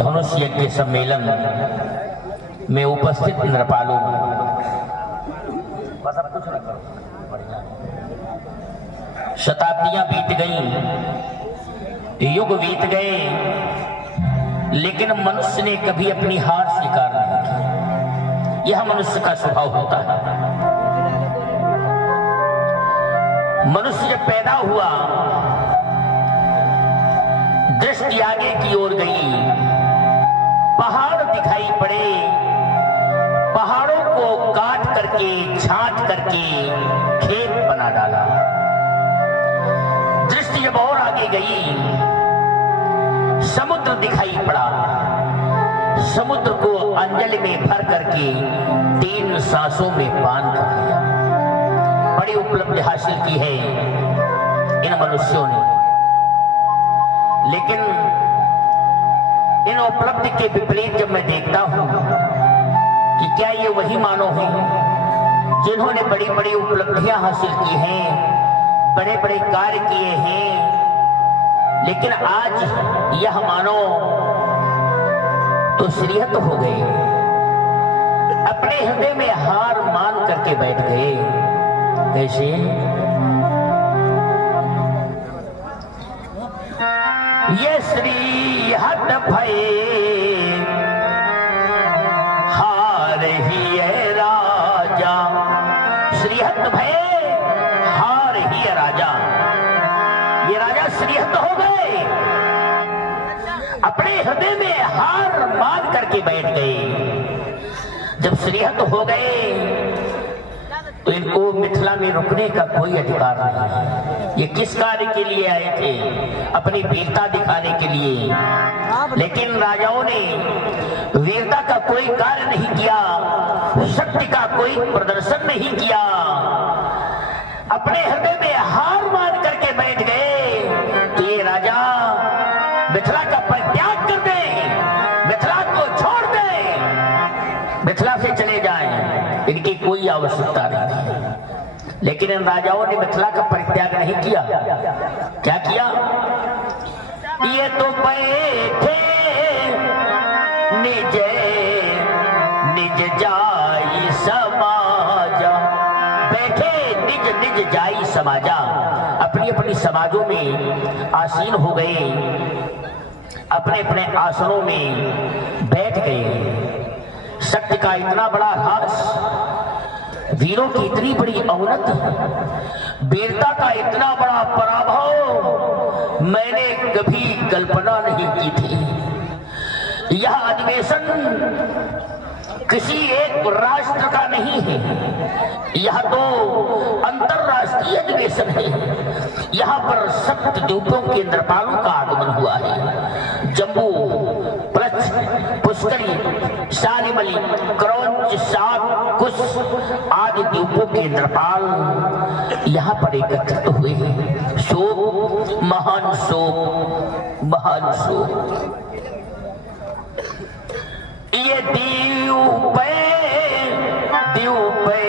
धनुष यज्ञ सम्मेलन में उपस्थित नृपालों, बस अब कुछ न करो, शताब्दियां बीत गईं, युग बीत गए, लेकिन मनुष्य ने कभी अपनी हार स्वीकार नहीं की। यह मनुष्य का स्वभाव होता है। मनुष्य जब पैदा हुआ, दृष्टि आगे की ओर गई, पहाड़ दिखाई पड़े, पहाड़ों को काट करके छांट करके खेत बना डाला। दृष्टि जब और आगे गई, समुद्र दिखाई पड़ा, समुद्र को अंजलि में भर करके 3 सांसों में बांध कर लिया। बड़ी उपलब्धि हासिल की है इन मनुष्यों ने, लेकिन इन उपलब्धि के विपरीत जब मैं देखता हूं कि क्या ये वही मानव हैं जिन्होंने बड़ी बड़ी उपलब्धियां हासिल की हैं, बड़े बड़े कार्य किए हैं, लेकिन आज यह मानव तो श्रीहत हो गए, अपने हृदय में हार मान करके बैठ गए। कैसे? ये श्रीहत भये हार ही है राजा, श्रीहत भये हार ही है राजा। ये राजा श्रीहत हो गए, अपने हृदय में हार मान करके बैठ गए। जब श्रीहत हो गए तो इनको मिथिला में रुकने का कोई अधिकार नहीं है। ये किस कार्य के लिए आए थे? अपनी वीरता दिखाने के लिए, लेकिन राजाओं ने वीरता का कोई कार्य नहीं किया, शक्ति का कोई प्रदर्शन नहीं किया, अपने हृदय में हार मान करके बैठ गए कि ये राजा मिथिला का परित्याग कर दें, मिथिला को छोड़ दें, मिथिला से चले जाएं, इनकी कोई आवश्यकता नहीं। लेकिन इन राजाओं ने मिथिला का परित्याग नहीं किया। क्या किया? ये तो बैठे निज निज जाई समाजा, बैठे निज निज जाई समाजा, अपनी अपनी समाजों में आसीन हो गए, अपने अपने आसनों में बैठ गए। शक्ति का इतना बड़ा ह्रास, वीरों की इतनी बड़ी अवनति, वीरता का इतना बड़ा पराभव मैंने कभी कल्पना नहीं की थी। यह अधिवेशन किसी एक राष्ट्र का नहीं है, यह तो अंतरराष्ट्रीय अधिवेशन है। यहाँ पर सप्तद्वीपों के नृपालों का आगमन हुआ है। जम्बू, पृच्छ, पुष्करी, शालिमली, क्रौंच, शाक, कुश आदि द्वीपों के नृपाल यहाँ पर एकत्रित हुए हैं। शोक, महान शोक, महान शोक। ये द्वीपे द्वीपे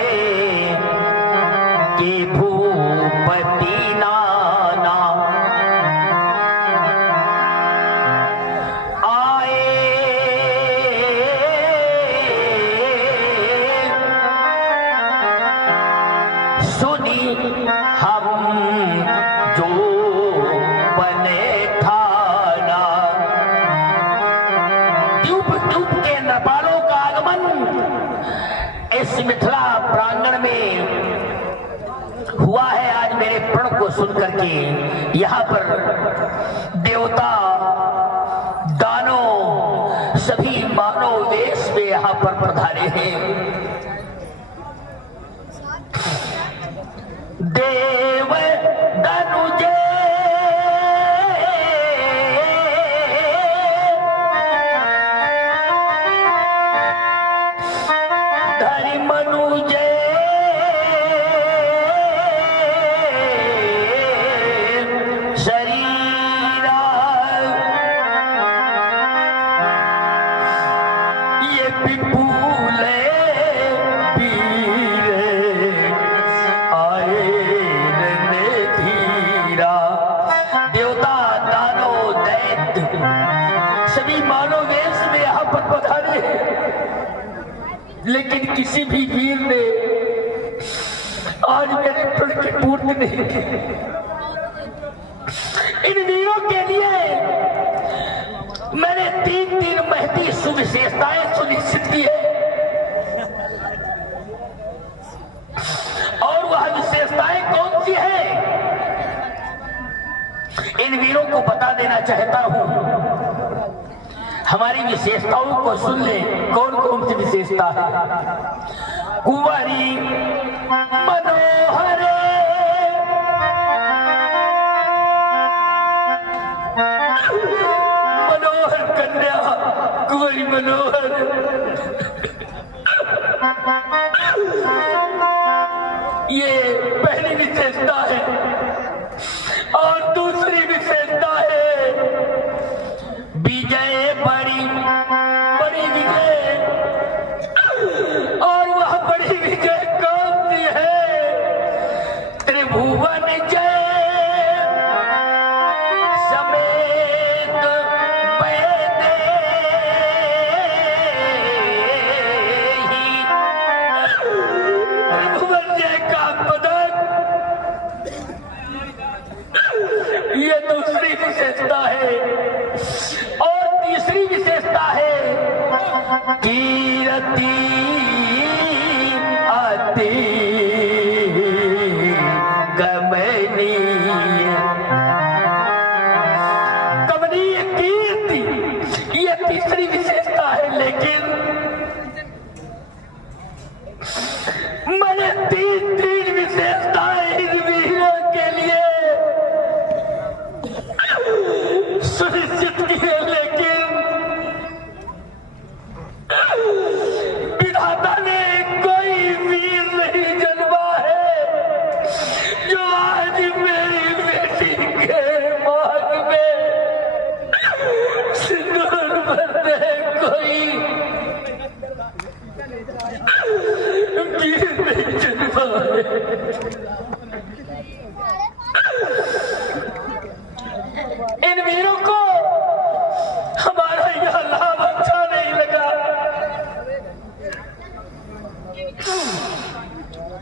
के भूपति नाना आए, सुनी हम जो बने ठाना। द्वीप द्वीप के नृपालों का आगमन इस मिथिला प्रांगण में हुआ है। आज मेरे प्रण को सुन करके यहाँ पर देवता, दानव, सभी मानव देश में यहाँ पर पधारे हैं। देव दनुजे धरि मनुजे शरीरा, ये विपुले वीर आए न लेकिन किसी भी वीर ने आज मेरे प्रण की पूर्ति नहीं की। इन वीरों के लिए मैंने 3 महती सुविशेषताएं सुनिश्चित की है और वह विशेषताएं कौन सी है इन वीरों को बता देना चाहता हूं। हमारी विशेषताओं को सुन ले। कौन कौन सी विशेषता है? कुंवारी मनोहर मनोहर कन्या, कुंवारी मनोहर। ये पहली विशेषता है। और दूसरी विशेषता है विजय, बड़ी बड़ी विजय। और वह बड़ी विजय कौन सी है? त्रिभुवन जय समेत वैदेही, त्रिभुवन जय का पदक। ये दूसरी विशेषता है। और तीसरी विशेषता है कीर्ति अति गमनीय, गमनीय कीर्ति। ये तीसरी विशेषता है। लेकिन मैंने 3 विशेषताएं इन वीरों के लिए सुनिश्चित की है, लेकिन विधाता ने कोई वीर नहीं जन्मा है जो आज मेरी बेटी के मांग में सिंदूर भरने कोई वीर नहीं जन्मा है। इन वीरों को हमारा यह लाभ अच्छा नहीं लगा।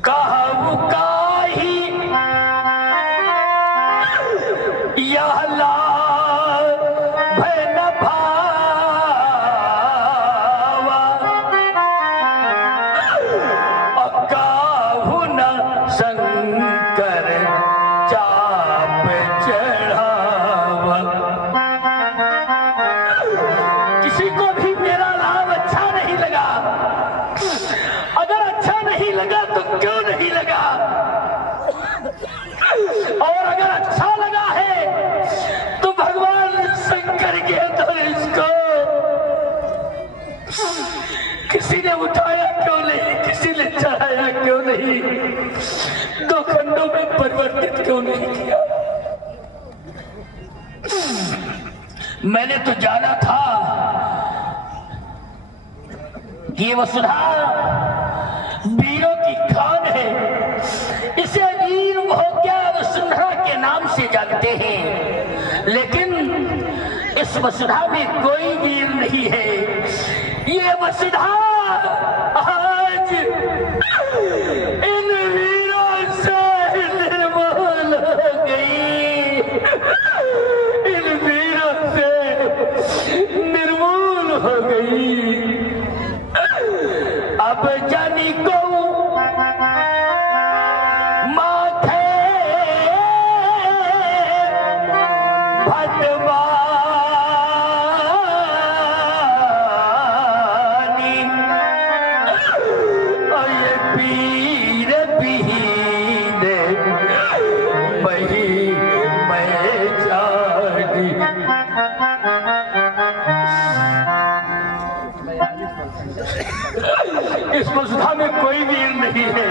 कहूं काही यह लाभ न भावा, कहूं न शंकर चाप चढ़ावा। किसी को भी मेरा लाभ अच्छा नहीं लगा। अगर अच्छा नहीं लगा तो क्यों नहीं लगा? और अगर अच्छा लगा है तो भगवान शंकर के अंदर इसको किसी ने उठाया क्यों नहीं? किसी ने चढ़ाया क्यों नहीं? 2 खंडों में परिवर्तित क्यों नहीं किया? मैंने तो जाना था कि ये वसुधा वीरों की खान है। इसे वीर भोग्या वसुंधरा के नाम से जानते हैं, लेकिन इस वसुधा में कोई वीर नहीं है। ये वसुधा आज इन वीरों से निर्मूल हो गई। इन वीरों से निर्मूल हो गई। अब जानी को माथे भटवानी, और ये पीर पीर वही मैं जानी। इस वसुधा में कोई वीर नहीं है।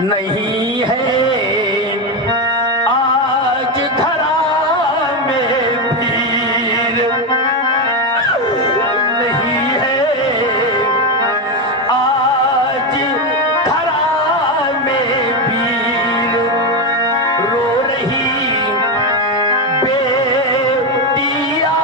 नहीं है आज धरा में वीर, नहीं है आज धरा में वीर। रो रही बेटिया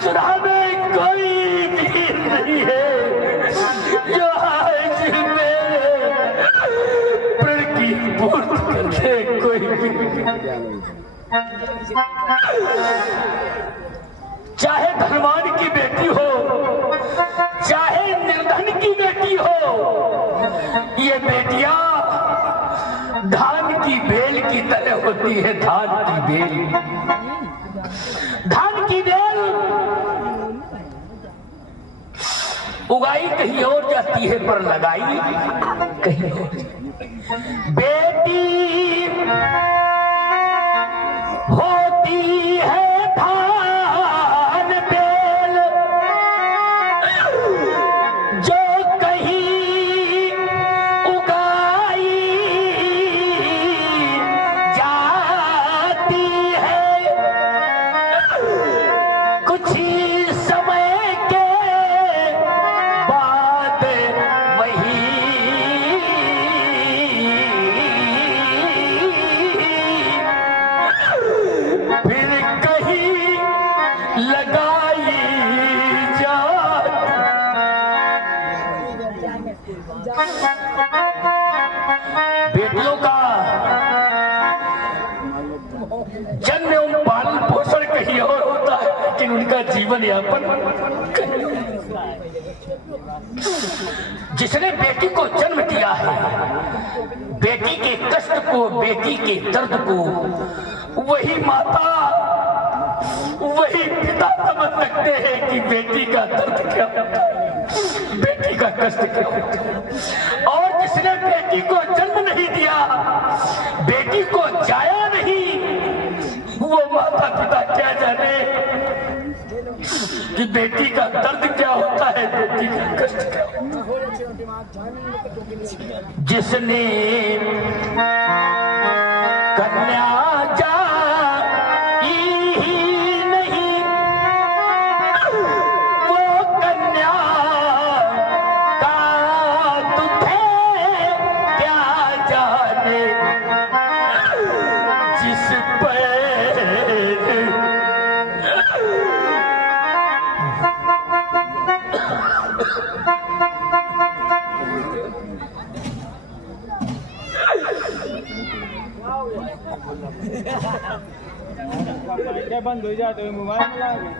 मथुरा में कोई वीर नहीं है जो आज मेरे प्रण की पूर्ति करके कोई चाहे धनवान की बेटी हो चाहे निर्धन की बेटी हो, ये बेटियां धान की बेल की तरह होती है। धान की बेल, धान की बेल उगाई कहीं और जाती है पर लगाई कहीं और। बेटी होती है धान बेल जो कहीं उगाई जाती है। कुछ समय के बाद वही फिर कहीं लगाई जाती। बेटियों का जन्म एवं पालन पोषण कहीं और होता है लेकिन उनका जीवन यापन कहीं। जिसने बेटी को जन्म दिया है, बेटी के कष्ट को, बेटी के दर्द को वही माता वही पिता समझ सकते हैं कि बेटी का दर्द क्या होता है, बेटी का कष्ट क्या होता है। और जिसने बेटी को जन्म नहीं दिया, बेटी को जाया नहीं, वो माता पिता क्या जाने कि बेटी का दर्द क्या होता है, बेटी का कष्ट क्या होता है। जिसने कन्या जाई ही नहीं, वो कन्या का तुझे क्या जाने। जिस पर क्या बंद हो जाते हो मोबाइल में।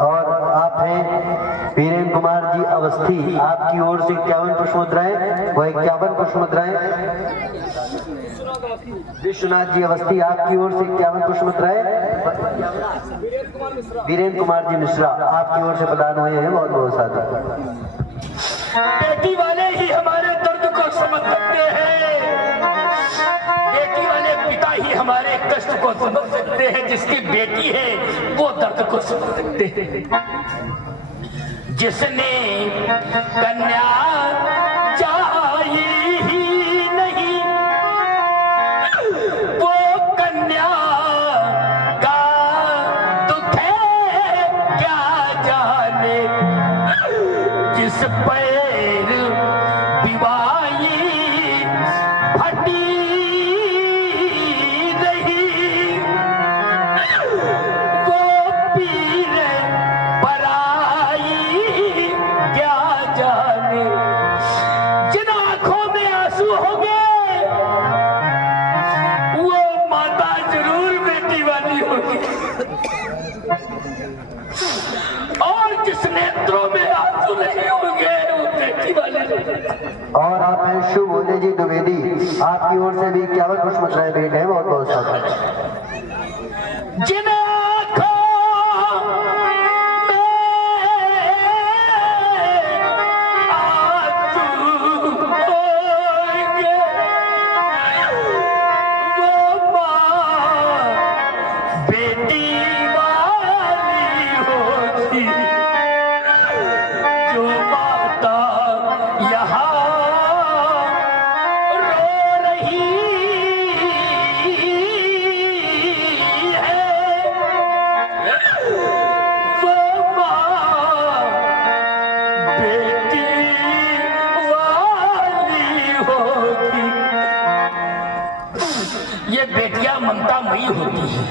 और आप हैं वीरेन कुमार जी अवस्थी, आपकी ओर से 51 पुष्प मुद्राएं, वह 51 पुष्प मुद्राएं। विश्वनाथ जी अवस्थी, आपकी ओर से 51 पुष्प मुद्राएं। वीरेन कुमार जी मिश्रा, आपकी ओर से प्रदान हुए हैं बहुत बहुत साथ। बेटी वाले ही हमारे दर्द को समझ सकते हैं, बेटी वाले पिता ही हमारे कष्ट को समझ सकते हैं। जिसकी बेटी है वो दर्द को समझ सकते हैं। जिसने कन्या जाई ही नहीं, वो कन्या का दुख है क्या जाने। जिस पैर विवाही फटी नहीं, वो पीर पराई क्या जाने। जिन आंखों में आंसू होंगे वो माता जरूर बेटी वाली होगी, और जिस नेत्रों में आंसू नहीं होंगे वो बेटी वाले। और आप हैं शुभ होने जी द्विवेदी, आपकी ओर से भी 51 पुष्प मुद्राएं भेंट है बहुत बहुत साथ। जिन आंखों में आंसू होंगे वो माँ बेटी वाली होगी। जो माता यहाँ रो रही है, ममतामयी होती है,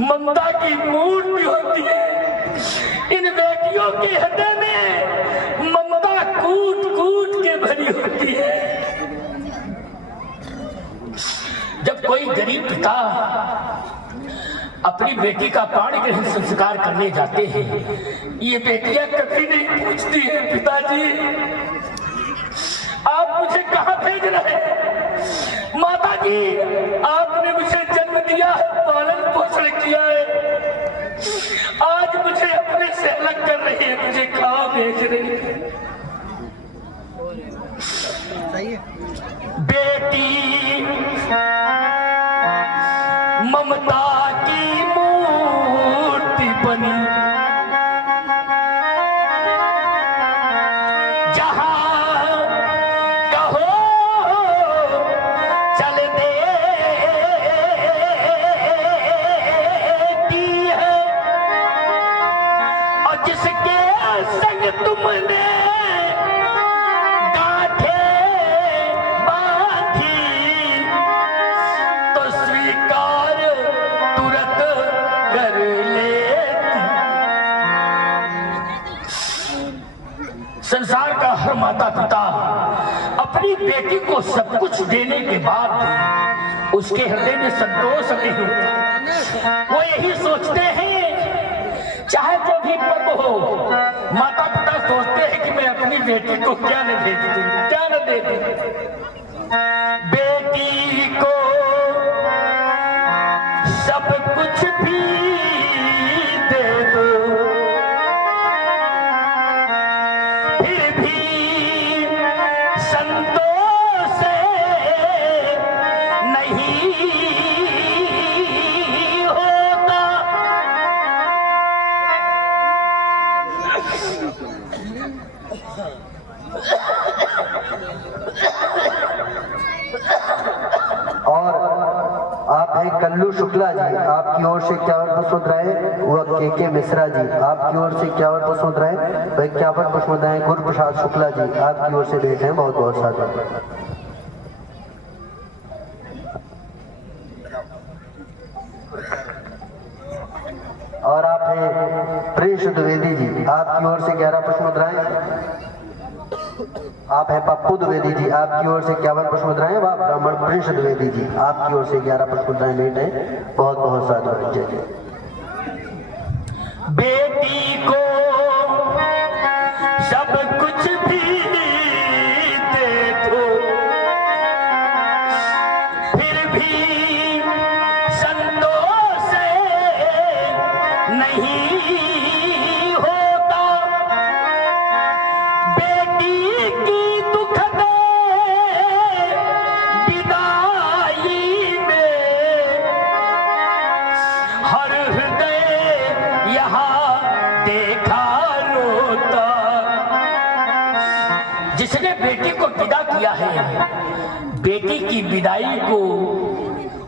ममता की मूर्ति होती है। इन बेटियों के हृदय में ममता कूट कूट के भरी होती है। जब कोई गरीब पिता अपनी बेटी का प्राण ग्रहण संस्कार करने जाते हैं, ये बेटियां कभी नहीं पूछती है, पिताजी आप मुझे कहां भेज रहे हैं? माता जी आपने मुझे जन्म दिया है, पालन पोषण किया है, आज मुझे अपने से अलग कर रही है, मुझे कहां भेज रही है? बेटी ममता की मूर्ति बनी, जहां कहो चल देती है, और जिसके संग तुमने गांठे बांधी तो स्वीकार तुरंत कर लेती। संसार का हर माता पिता अपनी बेटी को सब कुछ देने के बाद भी उसके हृदय में संतोष नहीं होता। वो यही सोचते हैं, चाहे जो भी पर्व हो, माता पिता सोचते हैं कि मैं अपनी बेटी को क्या न भेज दूं, क्या न दे दूं। बेटी को सब कुछ भी दे दो, फिर भी संतोष नहीं होता। और आप हैं कल्लू शुक्ला जी, आपकी ओर से 51 पुष्पमुद्राएं। व के मिश्रा जी, आपकी ओर से 51 पुष्पमुद्राएं। व 51 पुष्पमुद्राएं गुरु प्रसाद शुक्ला जी, आपकी ओर से भेंट है, बहुत बहुत साधुवाद। और आप हैं प्रिंस द्विवेदी जी, आपकी ओर से 11 पुष्पमुद्राएं। आप हैं पप्पू द्विवेदी जी, आपकी ओर से 51 पुष्पमुद्राएं। व ब्राह्मण प्रिंस द्विवेदी जी, आपकी ओर से 11 पुष्पमुद्राएं भेंट है, बहुत बहुत साधुवाद। जय जय। बेटी को सब कुछ भी दे दो, फिर भी संतोष नहीं होता। बेटी की दुख में विदाई में हर हृदय यहाँ देखा रोता। जिसने बेटी को विदा किया है, बेटी की विदाई को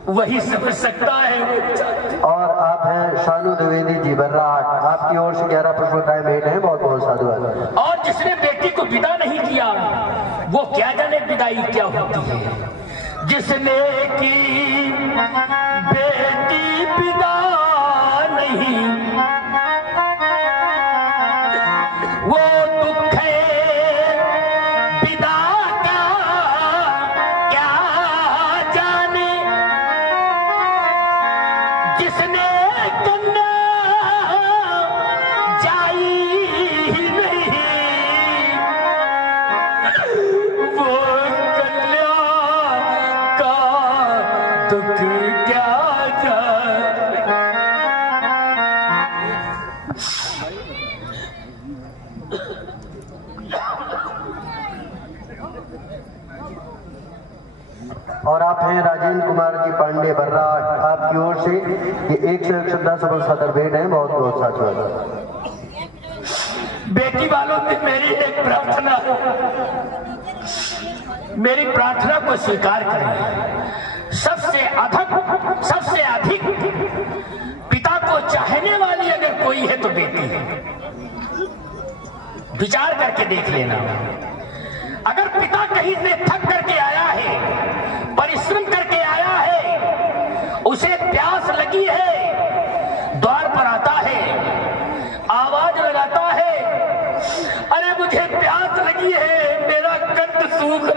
वही समझ सकता है। और आप हैं शानू द्विवेदी जी बर्राट, आपकी ओर से 11 पुष्पमुद्राएं भेंट है, बहुत बहुत साधुवाद। और जिसने बेटी को विदा नहीं किया, वो क्या जाने विदाई क्या होती है। जिसने की बेटी विदा नहीं, वो दुख है विदा का क्या जाने। जिसने कन्या जाई ही नहीं, वो कन्या का दुख क्या जाने। और आप हैं राजेंद्र कुमार जी पांडे बर्राट, आपकी ओर से ये 101 श्रद्धा सफल सादर भेंट है, बहुत बहुत साधुवाद। बेटी वालों से मेरी एक प्रार्थना है, मेरी प्रार्थना को स्वीकार करें। सबसे अधिक पिता को चाहने वाली अगर कोई है तो बेटी है। विचार करके देख लेना। अगर पिता कहीं से थक करके आया है, परिश्रम करके आया है, उसे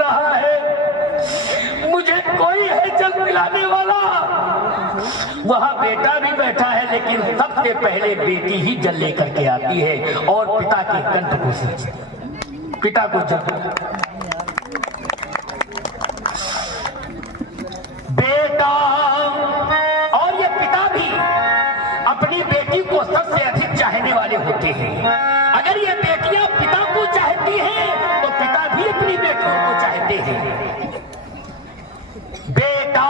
रहा है, मुझे कोई है जल पिलाने वाला। वहां बेटा भी बैठा है, लेकिन सबसे पहले बेटी ही जल लेकर के आती है और पिता के कंठ को सींचती, पिता को जल। बेटा और ये पिता भी अपनी बेटी को सबसे अधिक चाहने वाले होते हैं। अगर ये बेटियां पिता को चाहती हैं तो पिता भी अपनी बेटियों को चाहते हैं। बेटा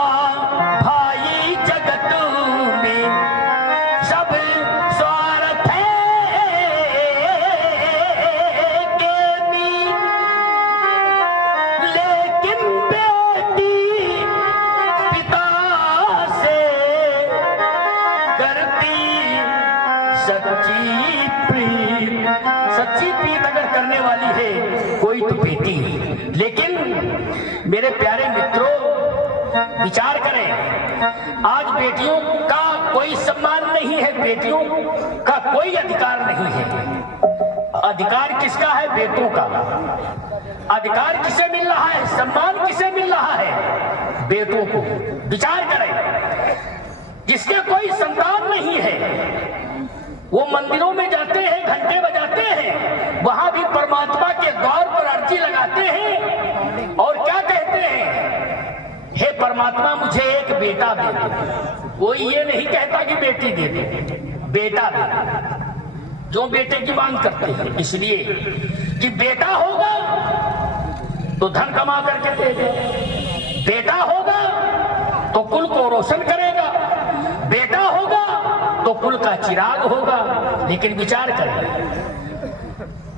भाई जगत में सब स्वार्थ है के मीत, लेकिन बेटी पिता से करती सच्ची प्रीत। सच्ची प्रीत अगर करने वाली है कोई तो बेटी है। लेकिन मेरे प्यारे मित्रों, विचार करें, आज बेटियों का कोई सम्मान नहीं है, बेटियों का कोई अधिकार नहीं है। अधिकार किसका है? बेटों का। अधिकार किसे मिल रहा है? सम्मान किसे मिल रहा है? बेटों को। विचार करें, जिसके कोई संतान नहीं है वो मंदिरों में जाते हैं, घंटे बजाते हैं, वहां भी परमात्मा के द्वार पर अर्जी लगाते हैं और क्या कहते हैं? हे परमात्मा मुझे एक बेटा दे दो। कोई ये नहीं कहता कि बेटी दे दो, बेटा दे दो। जो बेटे की मांग करते हैं, इसलिए कि बेटा होगा तो धन कमा करके दे दे, बेटा होगा तो कुल को रोशन करेगा, बेटा होगा तो कुल का चिराग होगा। लेकिन विचार करें,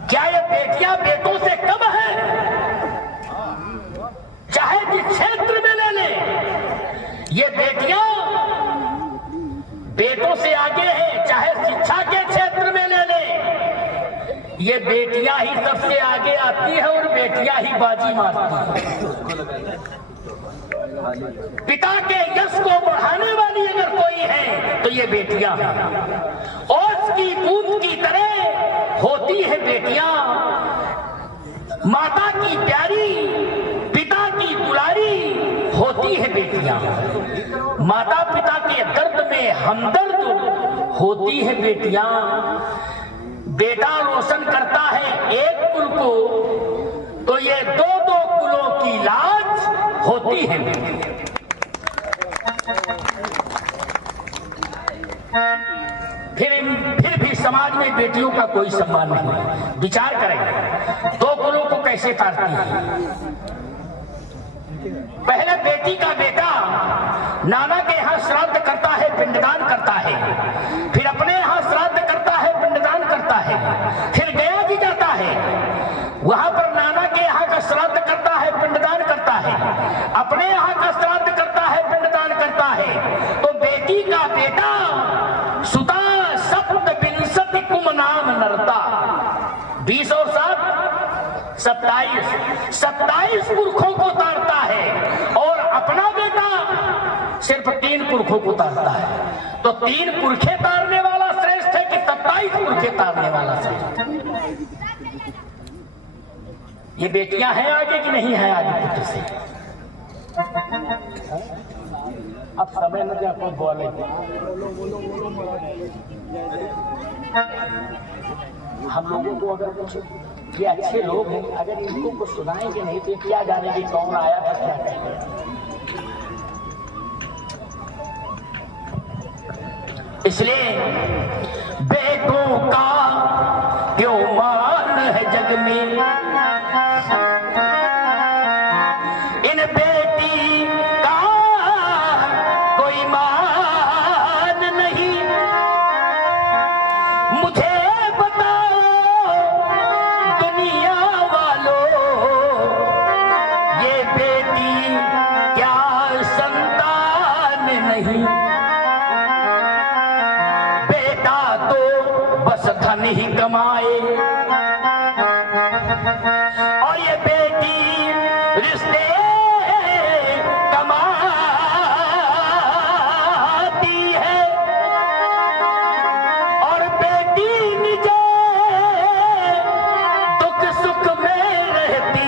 क्या ये बेटियां बेटों से कम है? चाहे जिस क्षेत्र में ले ले, ये बेटियां बेटों से आगे हैं। चाहे शिक्षा के क्षेत्र में ले ले, ये बेटियां ही सबसे आगे आती है और बेटियां ही बाजी मारती है। पिता के यश को बढ़ाने वाली अगर कोई है तो ये बेटियां हैं। ओस की बूंद की तरह होती है बेटियां, माता की प्यारी, पिता की दुलारी होती है बेटियां। माता पिता के दर्द में हमदर्द होती है बेटियां। बेटा रोशन करता है एक कुल को तो ये दो दो कुलों की लाज होती है। फिर भी समाज में बेटियों का कोई सम्मान नहीं है। विचार करें, दो कुलों को कैसे काटती है। पहले बेटी का बेटा नाना के यहाँ श्राद्ध करता है, पिंडदान करता है, फिर अपने यहाँ श्राद्ध करता है, पिंडदान करता है, फिर गया जी जाता है, वहां पर नाना के यहाँ का श्राद्ध करता है, पिंडदान करता है, अपने यहाँ का श्राद्ध करता है, पिंडदान करता है। तो बेटी का बेटा सुता सप्त विंशति कुम नाम नरता, 20 और 7 27 पुरखों को तारता है और अपना बेटा सिर्फ 3 पुरखों को तारता है। तो 3 पुरखे तारने वाला श्रेष्ठ है कि 27 पुरखे तारने वाला श्रेष्ठ? ये बेटियां हैं आगे कि नहीं है आगे पुत्र से? अब समय न दे आपको बोले। हम लोगों को अगर कुछ ये अच्छे लोग हैं, अगर इनको कुछ सुनाएंगे नहीं तो क्या जानेंगे कौन आया था क्या कहेंगे। इसलिए बेटों का क्यों मान है जग में, इन बेटी का कोई मान नहीं। मुझे बताओ दुनिया वालों, ये बेटी क्या संतान नहीं? बेटा तो बस धन ही कमाए और ये बेटी रिश्ते कमाती है और बेटी निजे दुख सुख में रहती,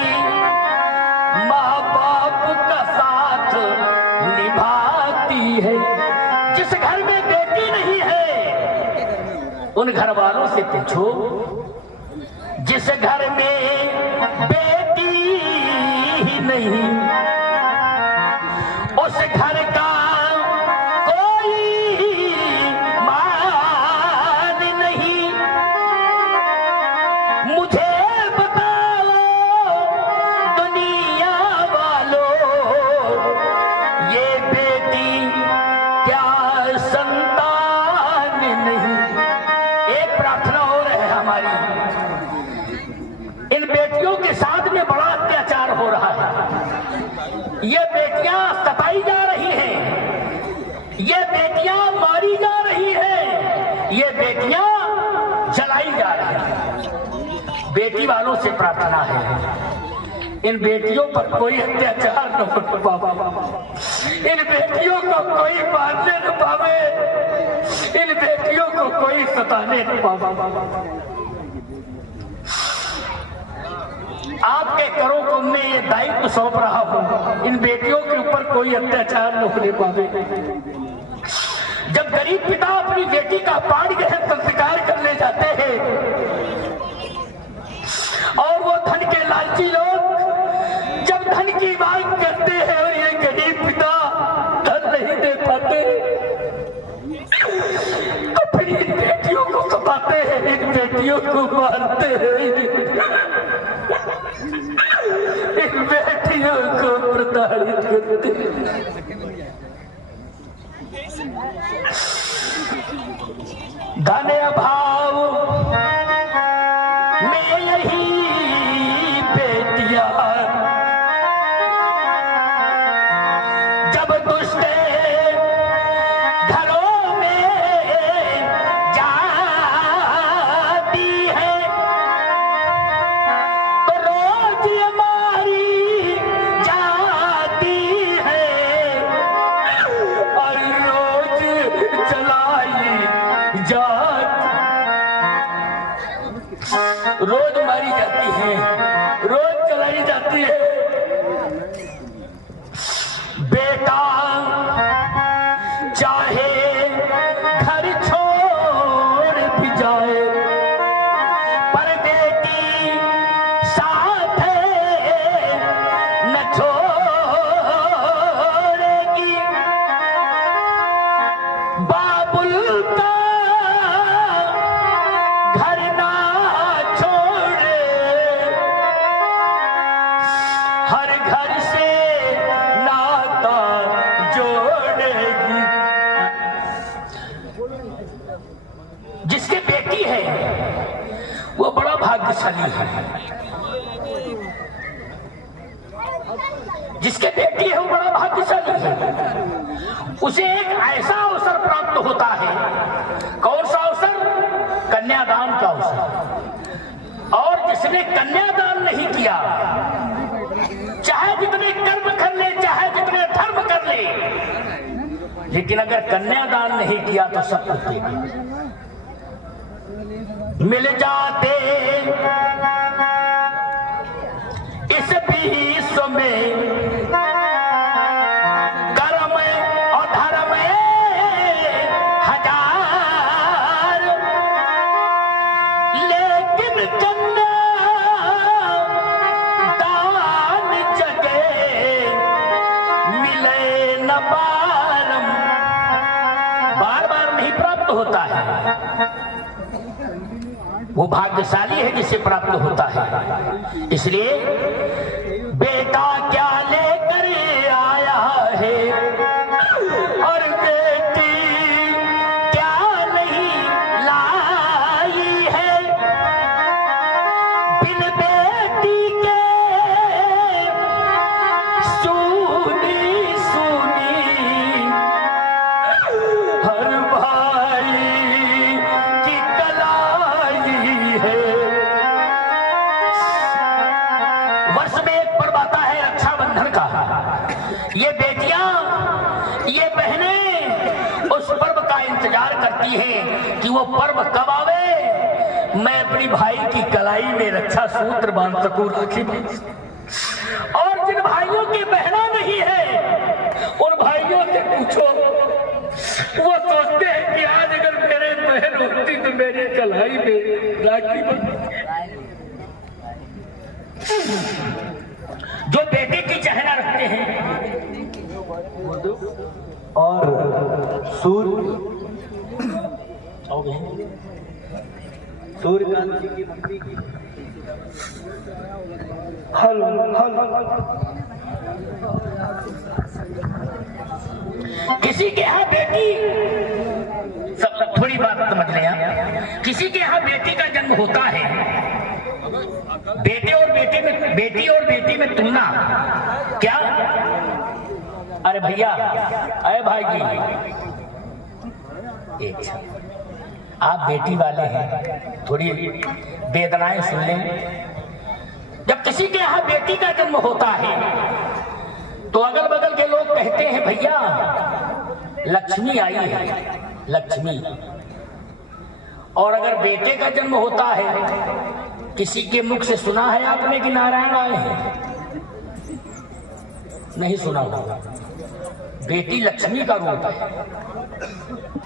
उन घर वालों से पूछो जिस घर में बेटी ही नहीं, उस घर का कोई मान नहीं। मुझे बताओ दुनिया वालों, ये बेटी क्या संतान नहीं? एक प्रार्थना और है हमारी, इन बेटियों के साथ में बड़ा अत्याचार हो रहा है। ये बेटियां सताई जा रही हैं, ये बेटियां मारी जा रही हैं, ये बेटियां जलाई जा रही हैं। बेटी वालों से प्रार्थना है इन बेटियों पर कोई अत्याचार न हो पावे, इन बेटियों को कोई मारने न पावे, इन बेटियों को कोई सताने न पावे। आपके करो को मैं ये दायित्व सौंप रहा हूं, इन बेटियों के ऊपर कोई अत्याचार न होने पावे। जब गरीब पिता अपनी बेटी का पाण ग्रहण संस्कार करने जाते हैं और वो धन के लालची लोग जब धन की मांग करते हैं और ये गरीब पिता धन नहीं दे पाते, तो फिर इन बेटियों को कमाते हैं, इन बेटियों को मारते हैं, इन बेटियों को प्रताड़ित करते हैं। धन अभाव में यही बेटियां जब दुष्ट घरों में जाती है तो रोज मारी जाती है और रोज जलाई रोज मारी जाती है, रोज चलाई जाती है। बेटा चाहे घर छोड़ भी जाए पर बेटी साथ न छोड़ेगी। बाबुल का घर ना छोड़े, हर घर से नाता जोड़ेगी। जिसकी बेटी है वो बड़ा भाग्यशाली है, जिसके बेटी है वो बड़ा भाग्यशाली है। उसे एक ऐसा अवसर प्राप्त होता है, कौन सा अवसर? कन्यादान का अवसर। और जिसने कन्यादान नहीं किया, चाहे जितने कर्म कर ले, चाहे जितने धर्म कर ले, लेकिन अगर कन्यादान नहीं किया तो सब कुछ देगा। मिल जाते इस विश्व में कर्म और धर्म हजार, लेकिन कन्या दान जगे मिले न बारम, बार बार नहीं प्राप्त होता है। वो भाग्यशाली है जिसे प्राप्त होता है। इसलिए बेटा क्या लेकर आया है और बेटी क्या नहीं लाई है। बिन बेटी के सूनी सूनी हर भाई की कलाई है। वर्ष में एक पर्व आता है रक्षाबंधन का। ये बेटियां, ये बहनें उस पर्व का इंतजार करती हैं कि वो पर्व कब आवे, मैं अपनी भाई की कलाई में रक्षा सूत्र बांध सकूं, राखी बांध सकूं। और जिन भाइयों की बहना नहीं है उन भाइयों से पूछो, वो सोचते हैं कि आज अगर मेरे बहन होती तो मेरी कलाई में राखी जो बेटे की चाहना रखते हैं और सूर्यकांत जी की मम्मी की हल किसी के यहाँ बेटी, सब थोड़ी बात समझ लें आप, किसी के यहाँ बेटी का जन्म होता है, बेटी और बेटी में तुलना क्या? अरे भैया, अरे भाई जी, आप बेटी वाले हैं, थोड़ी वेदनाएं सुन लें। जब किसी के यहाँ बेटी का जन्म होता है तो अगल बगल के लोग कहते हैं भैया लक्ष्मी आई है, लक्ष्मी। और अगर बेटे का जन्म होता है, किसी के मुख से सुना है आपने कि नारायण आए हैं? नहीं सुना होगा। बेटी लक्ष्मी का रूप है,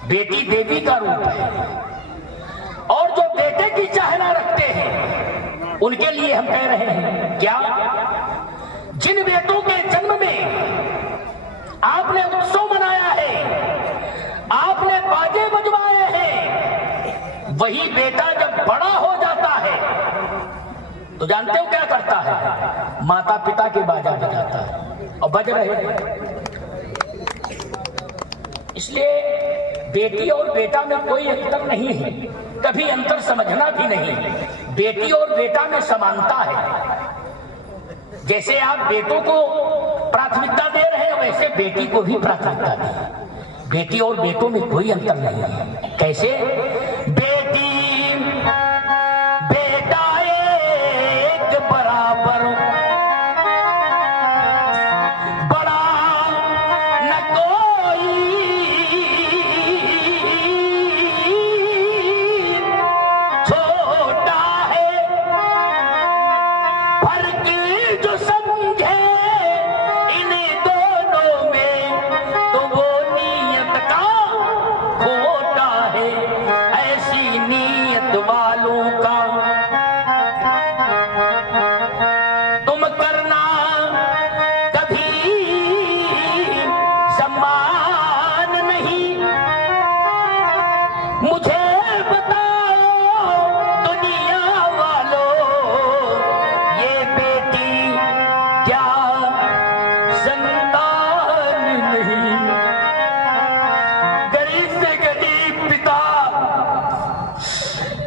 बेटी देवी का रूप है। और जो बेटे की चाहना रखते हैं उनके लिए हम कह रहे हैं क्या? जिन बेटों के जन्म में आपने उत्सव मनाया है, आपने बाजे बजवाए हैं, वही बेटा जब बड़ा हो जाता है तो जानते हो क्या करता है? माता पिता के बाजा बजाता है और बज रहे। इसलिए बेटी और बेटा में कोई अंतर नहीं है, कभी अंतर समझना भी नहीं। बेटी और बेटा में समानता है। जैसे आप बेटों को प्राथमिकता दे रहे हैं, वैसे बेटी को भी प्राथमिकता दें। बेटी और बेटों में कोई अंतर नहीं है। कैसे? बेटी बेटा एक बराबर, बड़ा न कोई, छोटा है। फर्क जो समझे इन दोनों में तो वो नियत का खोटा है। ऐसी नियत वालों का तुम करना कभी सम्मान नहीं। मुझे बताओ दुनिया वालों, ये बेटी क्या संतान नहीं? गरीब से गरीब पिता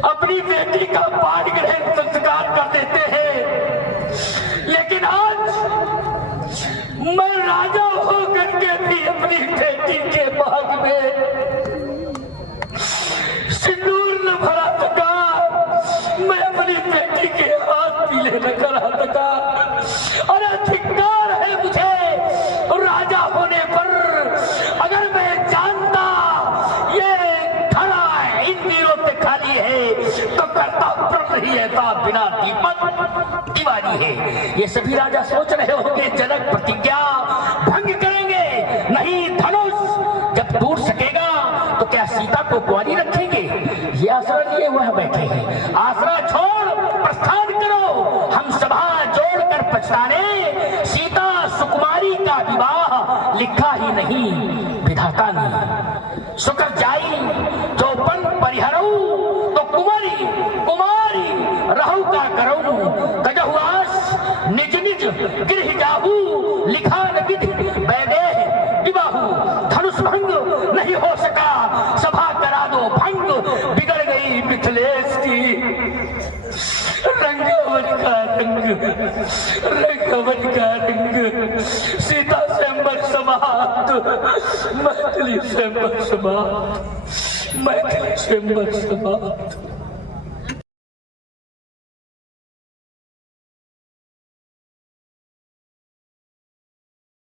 अपनी बेटी का पाठ ग्रहण संस्कार कर देते हैं, लेकिन आज मैं राजा होकर के भी अपनी बेटी के भाग में सिंदूर न भरा सका, मैं अपनी बेटी के हाथ पीले न करा सका। और अधिकार है मुझे राजा होने पर। अगर मैं जानता ये धड़ा है इन वीरों से खाली है तो करता प्रण ही ऐसा बिना दीपक दीवानी है। ये सभी राजा सोच रहे होंगे जनक प्रतिज्ञा भंग करेंगे, नहीं धनुष जब टूट सकेगा तो क्या सीता को कुंवारी रखेंगे? ये आसरा लिए वह बैठे हैं। आसरा छोड़ प्रस्थान करो, हम सभा जोड़कर पछताने। सीता सुकुमारी का विवाह लिखा ही नहीं विधाता ने। शुक्र जाई चौपन परिहरऊ तो कुमारी कुमारी रहू का करऊ। गजहुआस निज निज गृह जाहू, लिखा न विधि वैदेह विवाहू। धनुष भंग नहीं हो सका, सभा करा दो भंग। बिगड़ गई मिथिलेश की रंगवन का रंग, रंगवन का रंग। सीता से मर समात, मैथिली से मर समात, मैथिली से मर समात।